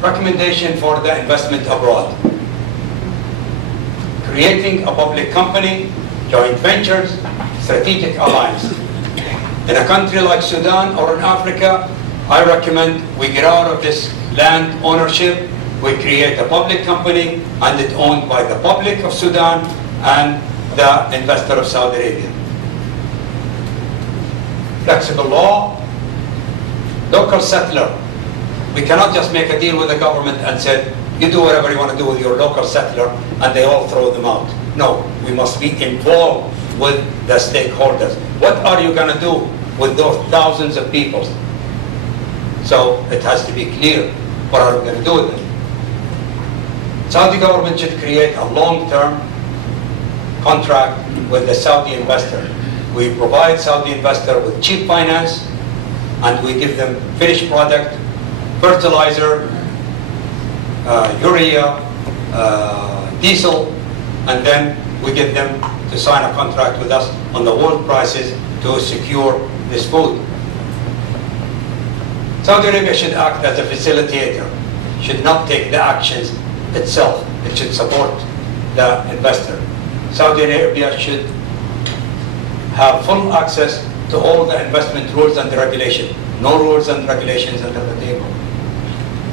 recommendation for the investment abroad. Creating a public company, joint ventures, strategic alliance. In a country like Sudan or in Africa, I recommend we get out of this land ownership. We create a public company and it's owned by the public of Sudan and the investor of Saudi Arabia. Flexible law, local settler. We cannot just make a deal with the government and say, you do whatever you want to do with your local settler, and they all throw them out. No, we must be involved with the stakeholders. What are you going to do with those thousands of people? So it has to be clear what are we going to do with them. Saudi government should create a long-term contract with the Saudi investor. We provide Saudi investor with cheap finance, and we give them finished product, fertilizer, urea, diesel, and then we get them to sign a contract with us on the world prices to secure this food. Saudi Arabia should act as a facilitator, should not take the actions itself. It should support the investor. Saudi Arabia should have full access to all the investment rules and regulations. No rules and regulations under the table.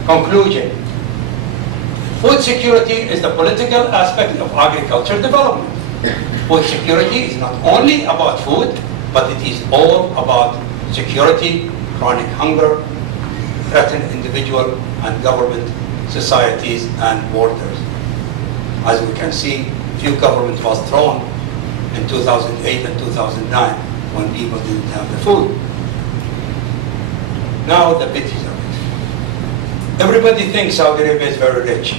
Conclusion. Food security is the political aspect of agriculture development. Food security is not only about food, but it is all about security, chronic hunger, threaten individual and government, societies and borders. As we can see, few government was thrown in 2008 and 2009 when people didn't have the food. Now the pities of it. Everybody thinks Saudi Arabia is very rich.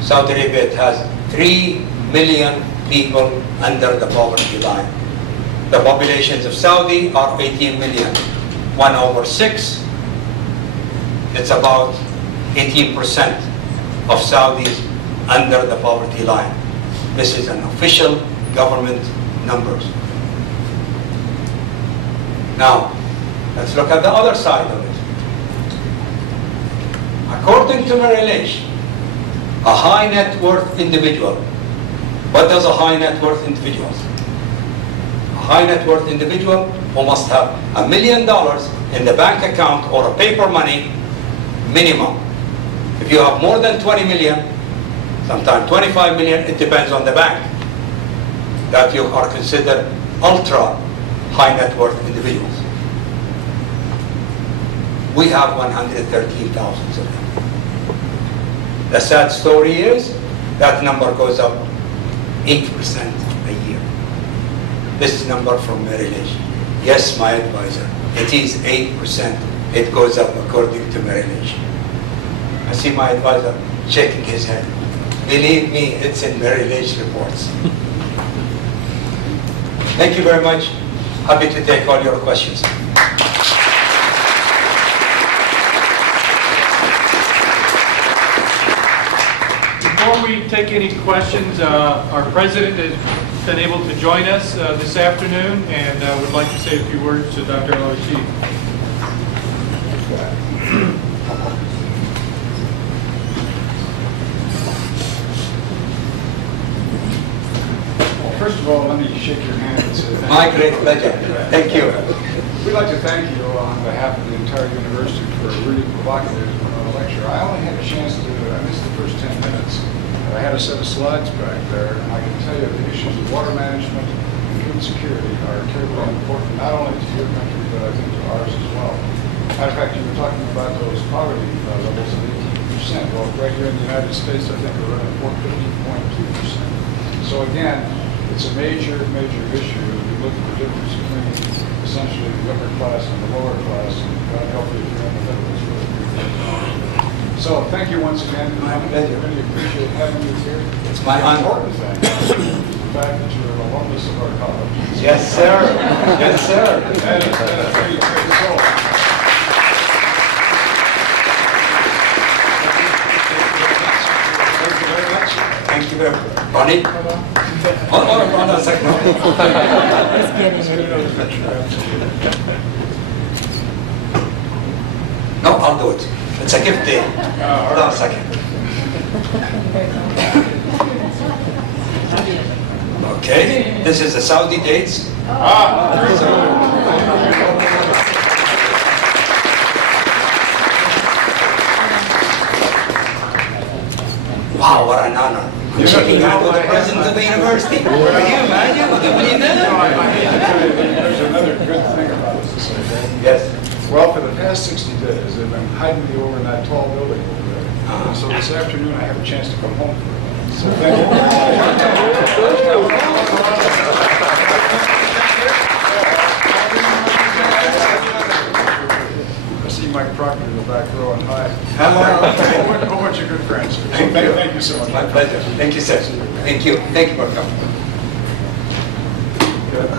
Saudi Arabia has 3 million people under the poverty line. The populations of Saudi are 18 million. 1/6, it's about 18% of Saudis under the poverty line. This is an official government numbers. Now, let's look at the other side of it. According to Merrill Lynch, a high net worth individual, what does a high net worth individual? A high net worth individual who must have $1 million in the bank account or a paper money minimum. If you have more than 20 million, sometimes 25 million, it depends on the bank, that you are considered ultra high net worth individuals. We have 113,000 of them. The sad story is that number goes up 8% a year. This is number from Merrill Lynch. Yes, my advisor, it is 8%. It goes up according to Merrill Lynch. I see my advisor shaking his head. Believe me, it's in Merrill Lynch reports. Thank you very much. Happy to take all your questions. Before we take any questions, our president has been able to join us this afternoon and would like to say a few words to Dr. Al Rasheed. First of all, let me shake your hand and say thank you. My great pleasure. Thank you. We'd like to thank you on behalf of the entire university for a really provocative lecture. I only had a chance to, I missed the first 10 minutes. I had a set of slides back there, and I can tell you the issues of water management and food security are terribly important, not only to your country, but I think to ours as well. Matter of fact, you were talking about those poverty levels of 18%. Well, right here in the United States, I think we're running 15.2%. So again, it's a major, major issue. We look at the difference between essentially the upper class and the lower class, and God help you if you're in the middle. It's really pretty. So thank you once again. My pleasure. I really appreciate having you here. It's my honor. Important thing is the fact that you're an alumnus of our college. Yes, sir. Yes, sir. That is pretty great. So, thank you very much. Thank you very much. Ronnie? Hold on a second. No, I'll do it. It's a gift day. Hold on a second. Okay, this is the Saudi dates. Wow, what an honor. I'm shaking hands with the president of the university. Can you imagine? Would you believe that? There's another good thing about this. Yes. Well, for the past 60 days, they've been hiding me over in that tall building over there. So this afternoon, I have a chance to come home for a minute. So thank you. I see Mike Proctor in the back row and hi. A whole bunch of good friends. So thank you so much. My pleasure. Thank you, sir. Thank you. Thank you for coming. Good.